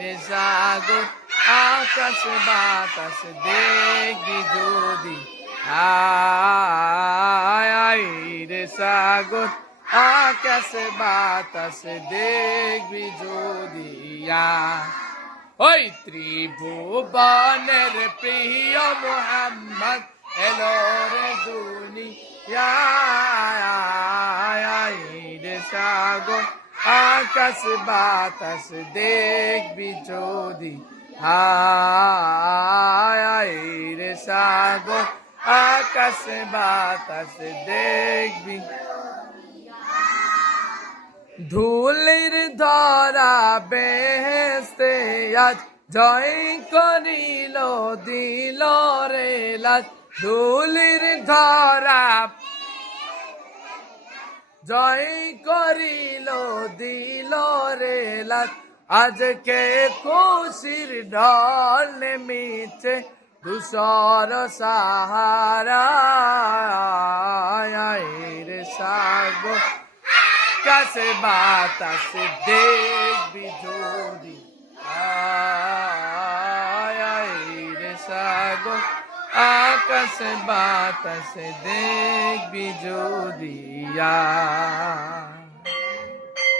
রে সাগর আকাশ বাতাস দেখবি যদি রে সাগর আকাশ বাতাস দেখবি যদি ওই ত্রিভুবনের প্রিয় মোহাম্মদ এলো রে দুনিয়ায় রে সাগর আকাশ বাতাস দেখবি যদি রে সাগর আকাশ বাতাস দেখবি ধুলির ধরা বেহেস্তে আজ জয় করিল দিল রে লাজ ধুলির ধরা জয় করিল দিল রে লাজ আজকে খুশির ঢল নেমেছে ধূসর সাহারা রে সাগর আকাশ বাতাস দেখবি যদি রে সাগর আকাশ বাতাস দেখবি যদি